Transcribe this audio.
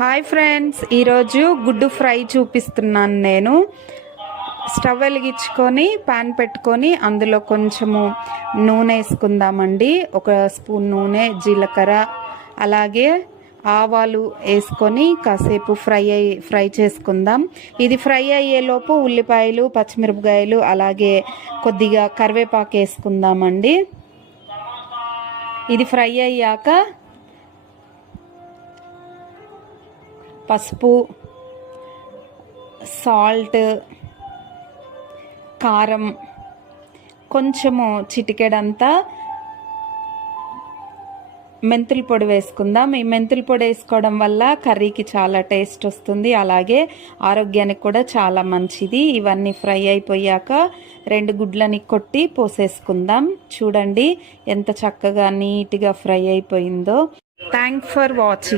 Hi friends, ఈరోజు గుడ్డు fry చూపిస్తున్నాను. నేను స్టవ్ వెలిగించుకొని పాన్ పెట్టుకొని అందులో కొంచెము నూనె వేసుకుందామండి. 1 స్పూన్ నూనె, జీలకర్ర, అలాగే ఆవాలు వేసుకొని కాసేపు ఫ్రై చేసుకుందాం. ఇది ఫ్రై అయ్యేలోపు ఉల్లిపాయలు, పచ్చిమిరపకాయలు, అలాగే కొద్దిగా కరివేపాకు వేసుకుందామండి. ఇది ఫ్రై అయ్యాక పసుపు, సాల్ట్, కారం, కొంచెము చిటికెడంతా మెంతుల పొడి వేసుకుందాం. ఈ మెంతుల పొడి వేసుకోవడం వల్ల కర్రీకి చాలా టేస్ట్ వస్తుంది, అలాగే ఆరోగ్యానికి కూడా చాలా మంచిది. ఇవన్నీ ఫ్రై అయిపోయాక 2 గుడ్లని కొట్టి పోసేసుకుందాం. చూడండి ఎంత చక్కగా నీట్గా ఫ్రై అయిపోయిందో. Thanks for watching.